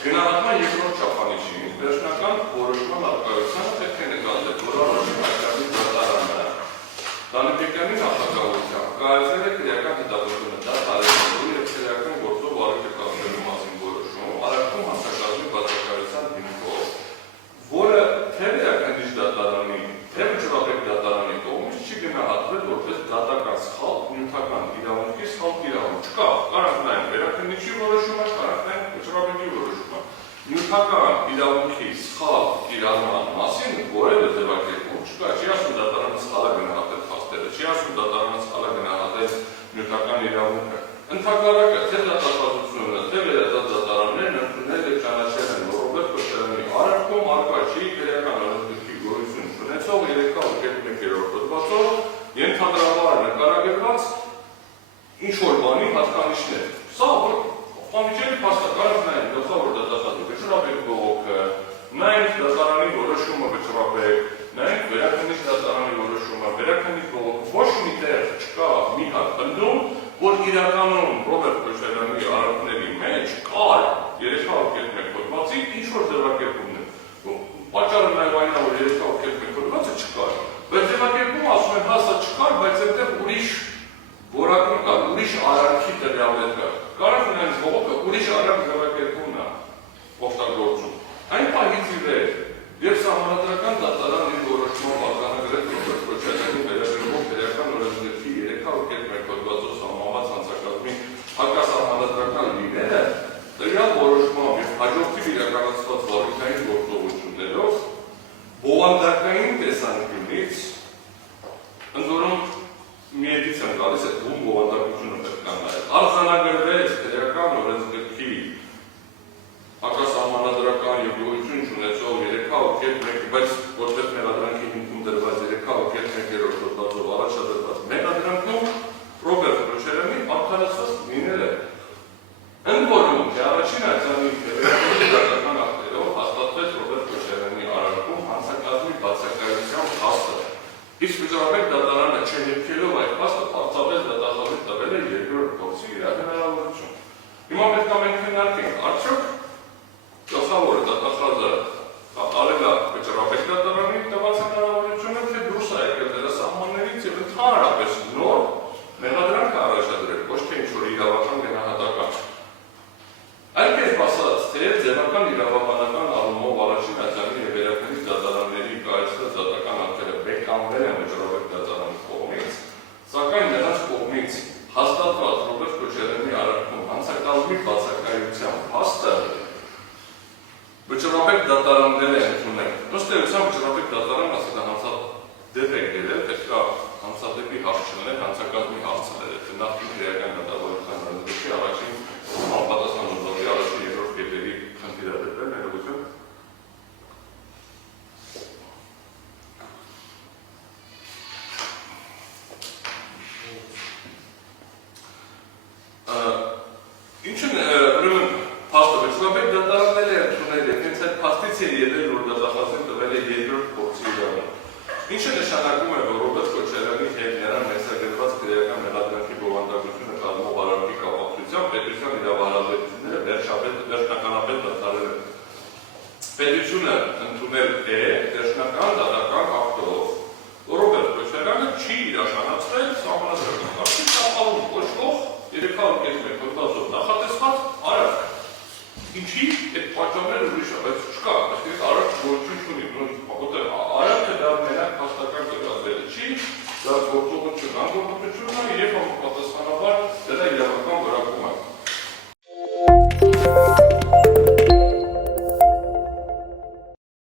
Գնահատման երկրորդ չափանիշին վերջնական որոշման առկայությանը պետք է նկատել, որ առաջին հայտարարի դատարանը Դանիբեկյանի նախագահությամբ կայացել է քրեական հետազոտությունը դատարանելու և քրեական գործով առիթը կազմելու մասին որոշում, առարկում հասարակազմի բացակայության հիմքով, որը թե վերաքննիչ դատարանի, թե վճռաբեկ դատարանի կողմից չի գնահատվել որպես դատական սխալ, նյութական իրավունքի սխալ իրավունք չկա, կարող նայեն վերաքննիչի որոշումը, կարող նայեն վճռաբեկի որոշումը։ Նյութական իրավունքի սխալ կիրառման մասին որևէ ձևակերպում չկա, չի ասում դատարանը սխալ է գնահատել փաստերը, չի ասում դատարանը սխալ է գնահատել նյութական իրավունքը։ Ընդհակառակը, թե դատապարտությունը, թե վերադարձ դատարաններն ընդունել և ճանաչել են, որ Ռոբերտ Քոչարյանի արարքում առկա չի քրեական օրենսգրքի գոյություն չունեցող 301-րդ հոդվածով ենթադրաբար նկարագրված ինչ-որ բանի հատկանիշներ։ Սա Պանիչերի պաստակարով նայենք գլխավոր դատախազի վճռաբեկ բողոքը, նայենք դատարանի որոշումը վճռաբեկ, նայենք վերաքննիչ դատարանի որոշումը, վերաքննիչ բողոքը, ոչ մի տեղ չկա մի հատ ընդդում, որ իրականում Ռոբերտ Քոչարյանի արարքների մեջ կար 301 հոդվածի ինչ-որ ձևակերպումներ։ Պատճառը նաև այն է, որ 301 հոդվածը չկար, բայց ձևակերպումը ասում են հասա չկար, բայց այնտեղ ուրիշ որակում կար, ուրիշ արարքի տվյալներ կար։ Կարող ունեն բողոքը ուրիշ արարք ձևակերպումն է օգտագործում։ Այն պահից ի վեր, երբ սահմանադրական դատարան իր որոշմամբ արձանագրեց Ռոբերտ Քոչարյանի վերաբերող քրեական օրենսգրքի 301 հոդվածով սահմանված հանցակազմի հակասահմանադրական լինելը, տվյալ որոշմամբ և հաջորդիվ իրականացված վարույթային գործողություններով բովանդակային տեսանկյունից, ընդ որում միետից եմ գալիս այդ ում բովանդակությունը պետք է նայել, արձանագրվեց քրեական օրենսգրքի հակասահմանադրական և գոյություն չունեցող 301, բայց որպես մեղադրանքի հիմքում դրված 301-րդ հոդվածով առաջադրված մեղադրանքում Ռոբերտ Քոչարյանի արդարացված լինելը։ Ընդ որում, թե առաջին արձանի դատական ակտերով հաստատվեց Ռոբերտ Քոչարյանի արարքում հանցակազմի բացակայության փաստը, իսկ վճռաբեկ դատարանը չհետքելով այդ փաստը պարզապես դատախազի տվել է երկրորդ փորձի իր հնարավորություն։ Հիմա պետք է մենք քննարկենք, արդյոք գլխավոր դատախազը արել է վճռաբեկ դատարանի տված հնարավորությունը, թե դուրս է եկել դրա սահմաններից և ընդհանրապես նոր մեղադրանք առաջադրել, ոչ թե ինչ-որ իրավական գնահատական։ Այլ կերպ ասած, թեև ձևական իրավաբանական առումով առաջին արձանի և վերաքննիչ դատարանների կայացրած դատական ակտերը բեկամվել են վճռաբեկ դատարանի կողմից, սակայն նրանց կողմից հաստատված Ռոբերտ Քոչարյանի արարքում հանցակազմի բացակայության փաստը վճռաբեկ դատարաններ է ընդունել։ Ըստ էության վճռաբեկ դատարանը ասել է հանցադեպ է գերել, պետք է հանցադեպի հարց չլներ, հանցակազմի հարցը էր, նախկին քրեական դատավորության օրենսգրքի առաջին համապատասխան հոդվածի առաջին երրորդ կետերի խնդիրադեպեր ներողություն։ Ինչն ուրեմն փաստը վճռաբեկ դատարաններ է ընդունել և հենց այդ փաստից է ելել, որ դատախազին տվել է երկրորդ փորձի իրավունք։ Ինչը նշանակում է, որ Ռոբերտ Քոչարյանի հետ նրան ներսագրված քրեական մեղադրանքի բովանդակությունը կազմող արարքի կապակցությամբ պետության իրավահարաբերությունները վերջնականապես դադարել են։ Պետությունը ընդունել է վերջնական դատական ակտով, որ Ռոբերտ Քոչարյանը չի իրականացրել սահմանադրական կարգի կապահում կոչվող 301 հոդվածով նախատեսված արարք։ Ինչի այդ պատճառները ուրիշ է, բայց չկա, այսինքն արարք գոյություն չունի,